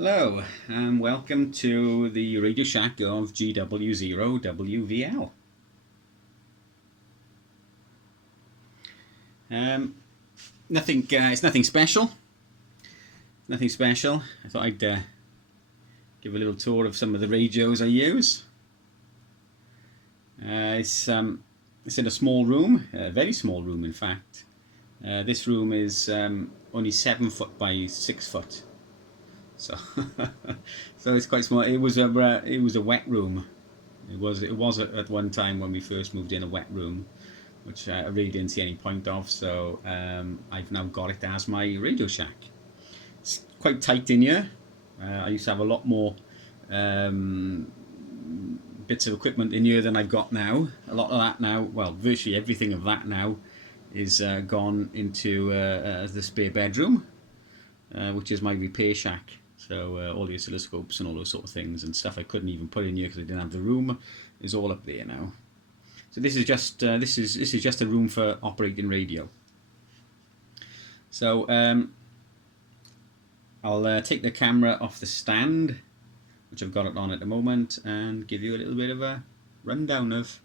Hello and welcome to the Radio Shack of GW0WVL. It's nothing special. Nothing special. I thought I'd give a little tour of some of the radios I use. It's in a small room, a very small room in fact. This room is only 7 foot by 6 foot. So, so it's quite small. It was a wet room. It was at one time when we first moved in a wet room, which I really didn't see any point of. So I've now got it as my Radio Shack. It's quite tight in here. I used to have a lot more bits of equipment in here than I've got now. A lot of that now, well, virtually everything of that now is gone into the spare bedroom, which is my repair shack. So all the oscilloscopes and all those sort of things and stuff I couldn't even put in here because I didn't have the room is all up there now. So this is just this is just a room for operating radio. So I'll take the camera off the stand, which I've got it on at the moment, and give you a little bit of a rundown of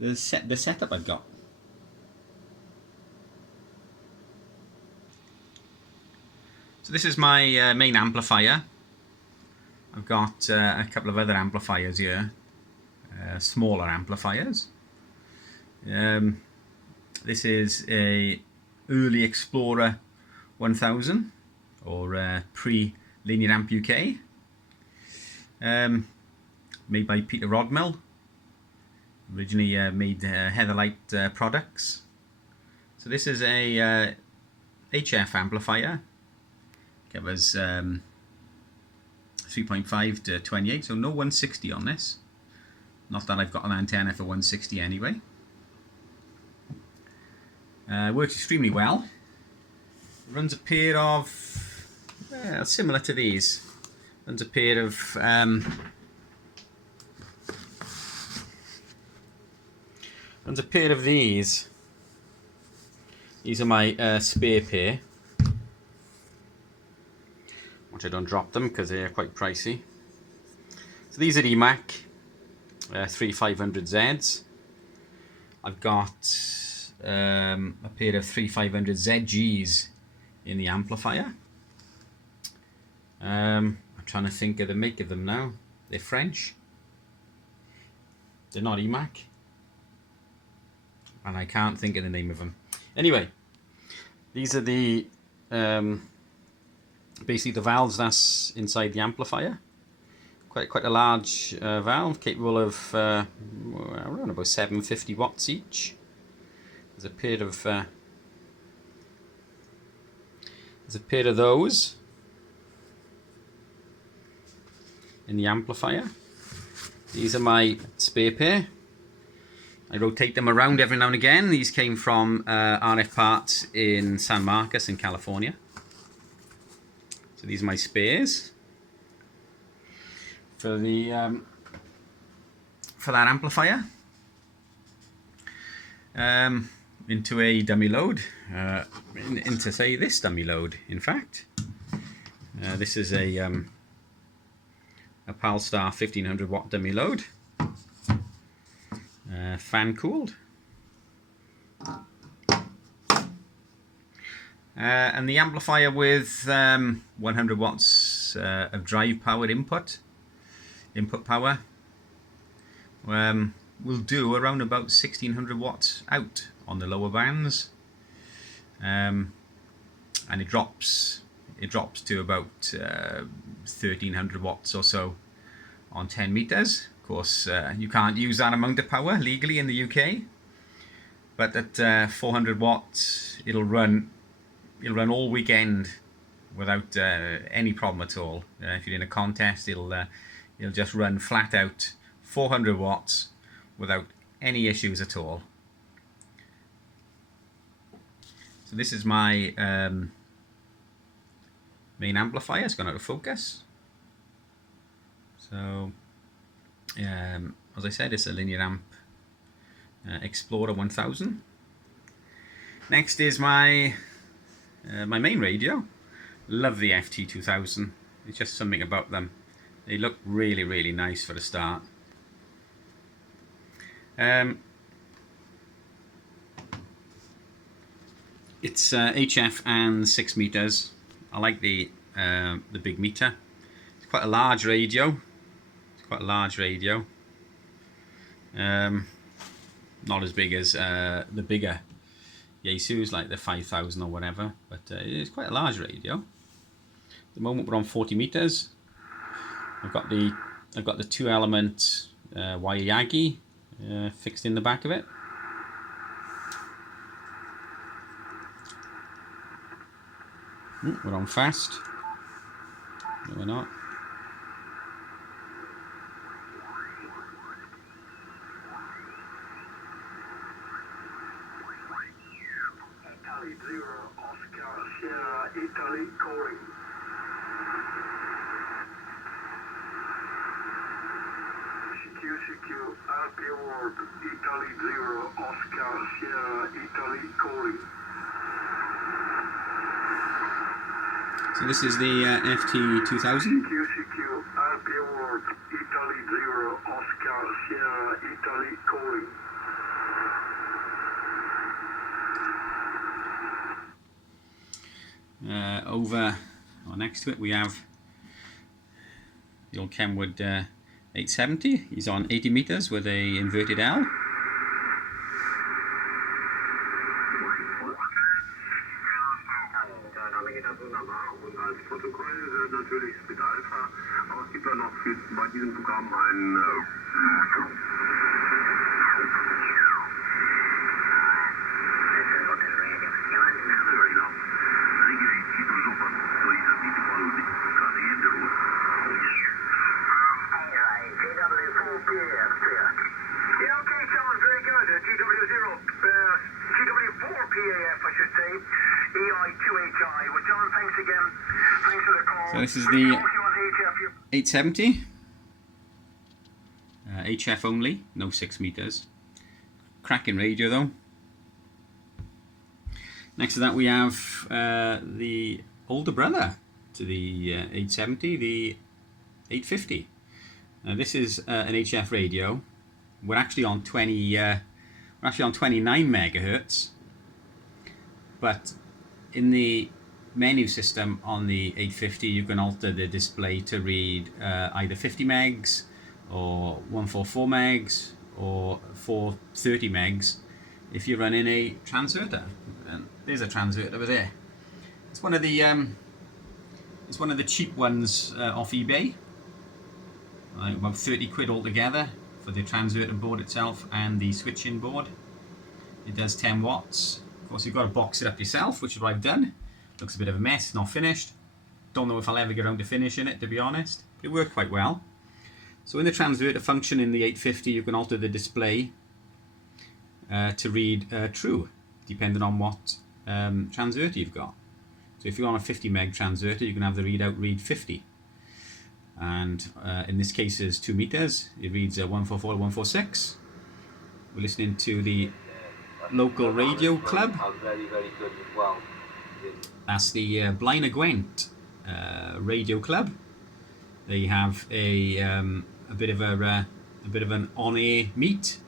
the setup I've got. So this is my main amplifier. I've got a couple of other amplifiers here, smaller amplifiers. This is a early Explorer 1000 or pre-Linear Amp UK, made by Peter Rodmill. Originally made Heatherlight products. So this is a HF amplifier. Covers 3.5 to 28, so no 160 on this. Not that I've got an antenna for 160 anyway. Works extremely well. Runs a pair of, similar to these. Runs a pair of these. These are my spare pair. Which I don't drop them because they're quite pricey. So these are EMAC 3500Zs. I've got a pair of 3500ZGs in the amplifier. I'm trying to think of the make of them now. They're French. They're not EMAC. And I can't think of the name of them. Anyway, these are the basically the valves that's inside the amplifier. Quite a large valve, capable of around about 750 watts each. There's a pair of those in the amplifier. These are my spare pair. I rotate them around every now and again. These came from RF Parts in San Marcos in California. So these are my spares for the for that amplifier. Into a dummy load, into say this dummy load. In fact, this is a Palstar 1500 watt dummy load, fan cooled. And the amplifier with 100 watts of drive power input power will do around about 1600 watts out on the lower bands, and it drops to about 1300 watts or so on 10 meters. Of course, you can't use that amount of power legally in the UK, but at 400 watts it'll run all weekend without any problem at all. If you're in a contest, it'll just run flat out 400 watts without any issues at all. So this is my main amplifier. It's gone out of focus. So as I said, it's a Linear Amp Explorer 1000. Next is my my main radio. Love the FT2000. It's just something about them. They look really, really nice for a start. It's HF and 6 meters. I like the big meter. It's quite a large radio. Not as big as the bigger Yaesus, like the 5000 or whatever, but it is quite a large radio. At the moment we're on 40 meters. I've got the 2-element wire Yagi fixed in the back of it. We're on fast. No, we're not. GW0WVL Oscar Sierra Italy calling. CQ RP World Italy 0 Oscar Sierra Italy calling. So this is the FT2000. CQ RP World Italy 0 Oscar Sierra Italy calling. Over or next to it we have the old Kenwood 870. He's on 80 meters with a inverted L. Natürlich mit Alpha, aber es gibt auch noch bei diesem Programm ein GW0PAF, I should say, EI2HI. Well, John, thanks again. Thanks for the call. So this is the 870. HF only, no 6 meters. Cracking radio though. Next to that we have the older brother to the 870, the 850. This is an HF radio. We're actually on 29 megahertz, but in the menu system on the 850 you can alter the display to read either 50 megs or 144 megs or 430 megs if you're running a transverter. And there's a transverter over there. It's one of the cheap ones off eBay. About 30 quid altogether for the transverter board itself and the switching board. It does 10 watts. Of course, you've got to box it up yourself, which is what I've done. Looks a bit of a mess, not finished. Don't know if I'll ever get around to finishing it, to be honest. But it worked quite well. So in the transverter function in the 850, you can alter the display to read true, depending on what transverter you've got. So if you're on a 50 meg transverter, you can have the readout read 50. And in this case is 2 meters. It reads 144 to 146. We're listening to the local radio club. Very, very good as well. That's the Blaenau Gwent radio club. They have a bit of an on-air meet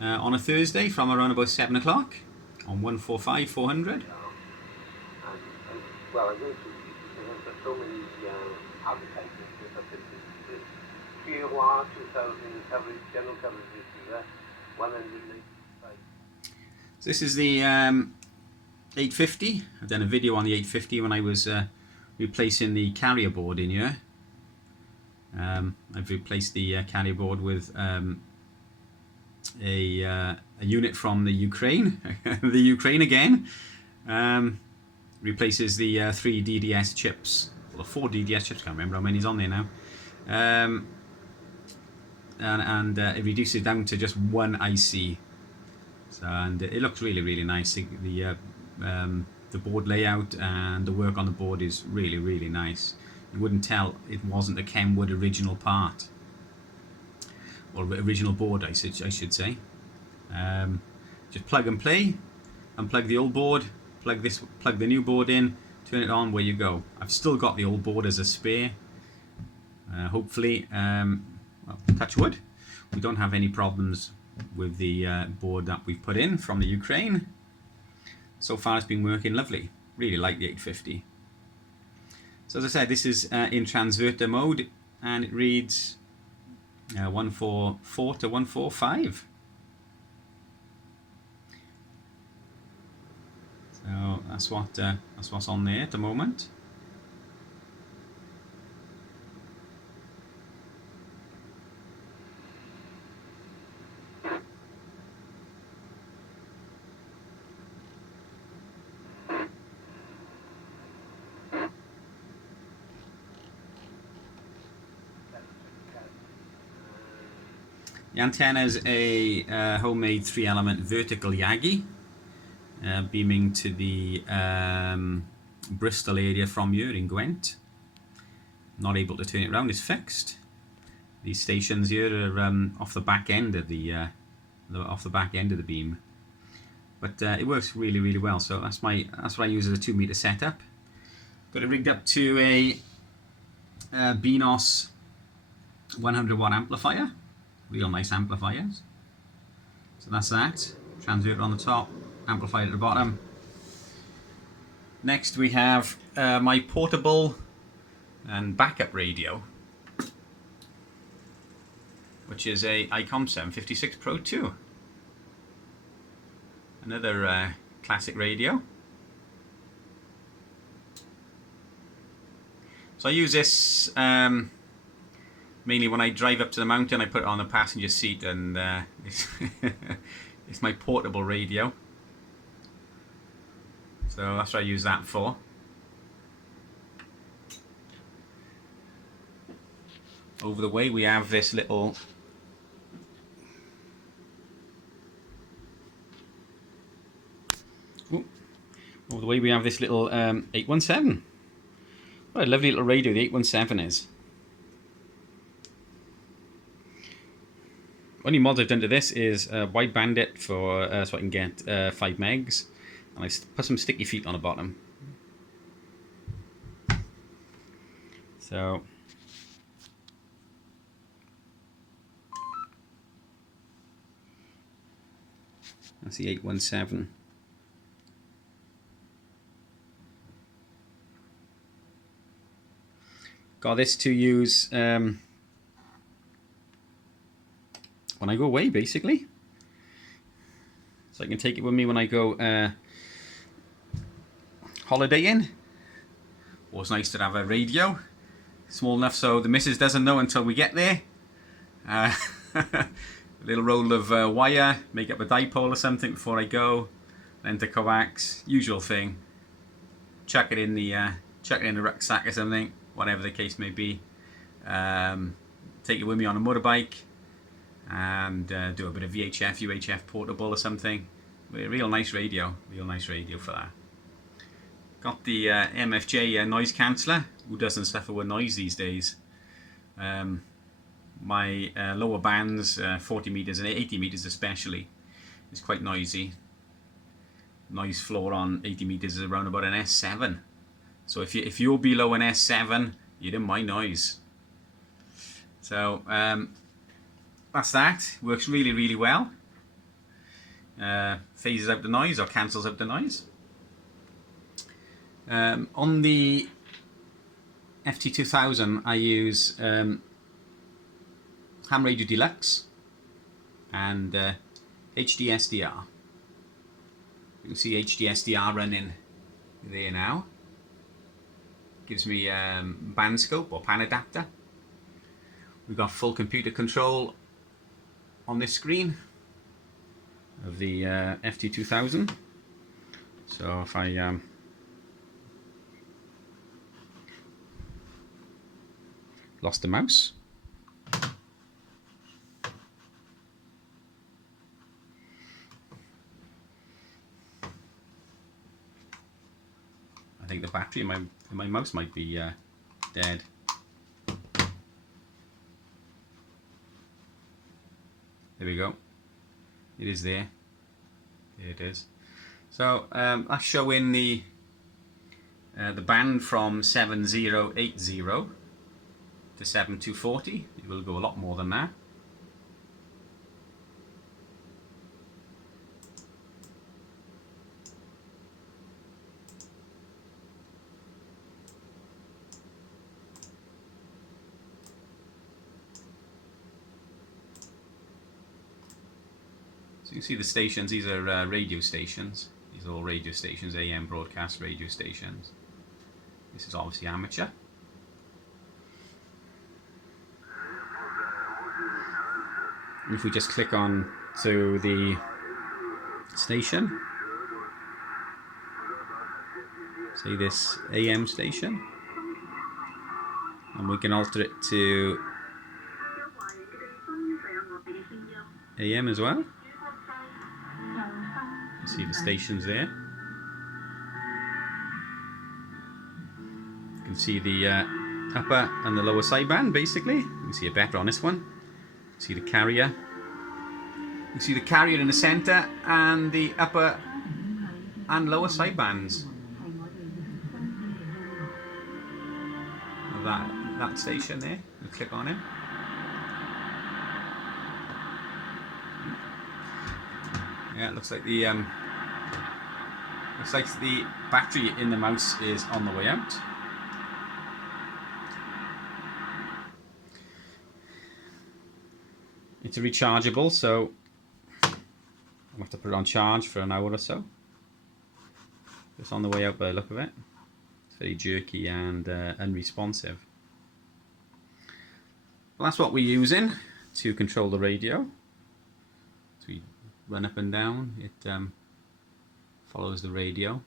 on a Thursday from around about 7 o'clock on 145 400. Well, I go to there's so many advertisements that this is 2000 coverage, general coverage receiver, 195. So this is the 850. I've done a video on the 850 when I was replacing the carrier board in here. I've replaced the carrier board with a unit from the Ukraine, the Ukraine again. Replaces the 3 DDS chips, or 4 DDS chips, can't remember how many's on there now. And it reduces down to just one IC. So, and it looks really, really nice. The board layout and the work on the board is really, really nice. You wouldn't tell it wasn't a Kenwood original part, or original board, I should say. Just plug and play, unplug the old board, plug the new board in, turn it on, where you go. I've still got the old board as a spare. Hopefully, well, touch wood, we don't have any problems with the board that we've put in from the Ukraine. So far it's been working lovely. Really like the 850. So as I said, this is in transverter mode, and it reads 144 to 145. So that's what's on there at the moment. The antenna is a homemade 3-element vertical Yagi, beaming to the Bristol area from here in Gwent. Not able to turn it around; it's fixed. These stations here are off the back end of the beam, but it works really, really well. So that's what I use as a 2-meter setup. Got it rigged up to a BNOS 100-watt amplifier. Real nice amplifiers. So that's that. Transverter on the top, amplifier at the bottom. Next we have my portable and backup radio, which is a ICOM 756 Pro 2. Another classic radio. So I use this mainly when I drive up to the mountain. I put it on the passenger seat, and it's my portable radio. So that's what I use that for. Over the way we have this little over the way we have this little 817. What a lovely little radio the 817 is. Only mods I've done to this is wideband it for so I can get 5 megs, and I put some sticky feet on the bottom. So that's the 817. Got this to use when I go away, basically. So I can take it with me when I go holidaying. Always nice to have a radio. Small enough so the missus doesn't know until we get there. A little roll of wire, make up a dipole or something before I go. Then to coax, usual thing. Chuck it in the rucksack or something, whatever the case may be. Take it with me on a motorbike, and do a bit of VHF, UHF portable or something. Real nice radio for that. Got the MFJ noise canceller. Who doesn't suffer with noise these days? My lower bands, 40 meters and 80 meters especially, is quite noisy. Noise floor on 80 meters is around about an S7. So if you're below an S7, you don't mind noise. So that's that. Works really, really well. Phases out the noise or cancels out the noise. On the FT2000 I use Ham Radio Deluxe and HDSDR. You can see HDSDR running there now. Gives me band scope or pan adapter. We've got full computer control on this screen of the FT2000. So if I lost the mouse. I think the battery in my mouse might be dead. There we go. It is there. There it is. So that's showing the the band from 7080 to 7240. It will go a lot more than that. So you can see the stations, these are radio stations. These are all radio stations, AM broadcast radio stations. This is obviously amateur. If we just click on to the station, say this AM station, and we can alter it to AM as well. You see the stations there. You can see the upper and the lower sideband basically. You can see it better on this one. You see the carrier. You see the carrier in the center and the upper and lower sidebands of that station there. We'll click on it. Yeah, it looks like the battery in the mouse is on the way out. It's rechargeable, so I'll have to put it on charge for an hour or so. It's on the way out by the look of it. It's very jerky and unresponsive. Well, that's what we're using to control the radio. So we run up and down, it follows the radio.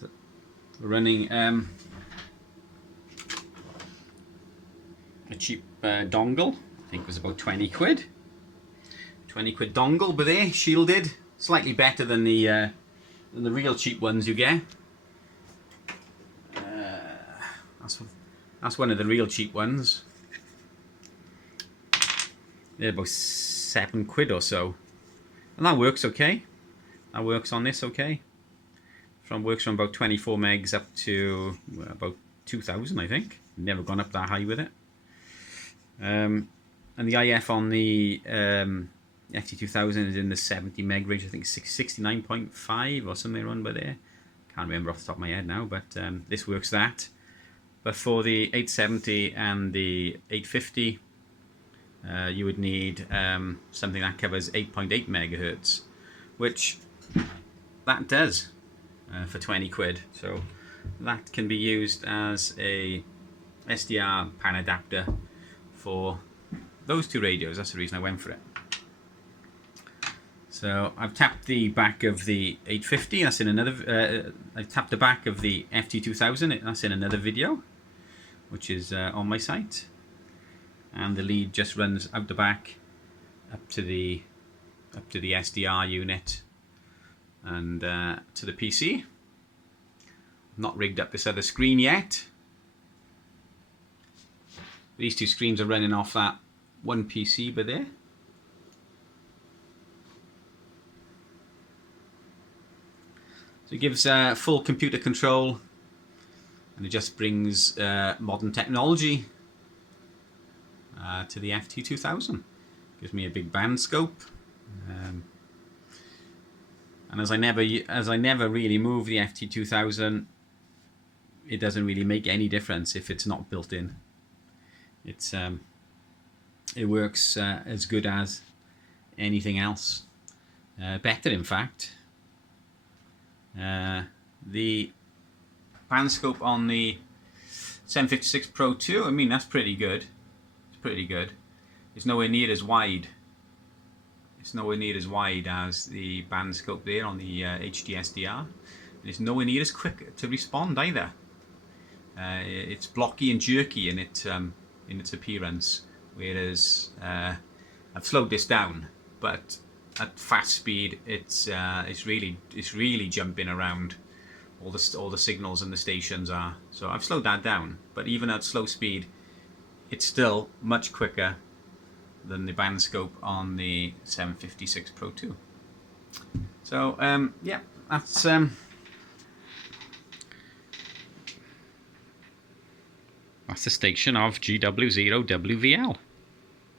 So we're running a cheap dongle. I think it was about 20 quid. 20 quid dongle, but they're shielded, slightly better than the real cheap ones you get. That's one of the real cheap ones. They're about 7 quid or so, and that works okay. That works on this okay. Works from about 24 megs up to about 2000, I think. Never gone up that high with it. And the IF on the FT2000 is in the 70 meg range. I think 69.5 or something around by there. Can't remember off the top of my head now, but this works that. But for the 870 and the 850, you would need something that covers 8.8 megahertz, which that does for 20 quid. So that can be used as a SDR pan adapter for those two radios. That's the reason I went for it. So I've tapped the back of the 850. That's in another. I've tapped the back of the FT2000. That's in another video, which is on my site. And the lead just runs out the back, up to the SDR unit, and to the PC. Not rigged up this other screen yet. These two screens are running off that one PC by there. So it gives full computer control, and it just brings modern technology to the FT2000. Gives me a big band scope, and as I never really move the FT2000, it doesn't really make any difference if it's not built in. It works as good as anything else, better in fact. The band scope on the 756 Pro 2, I mean, that's pretty good. It's pretty good. It's nowhere near as wide. It's nowhere near as wide as the band scope there on the HD SDR. It's nowhere near as quick to respond either. It's blocky and jerky in its appearance, whereas I've slowed this down, but at fast speed, it's really jumping around. All the signals and the stations are. So I've slowed that down, but even at slow speed, it's still much quicker than the band scope on the 756 Pro 2. So yeah, that's the station of GW0WVL.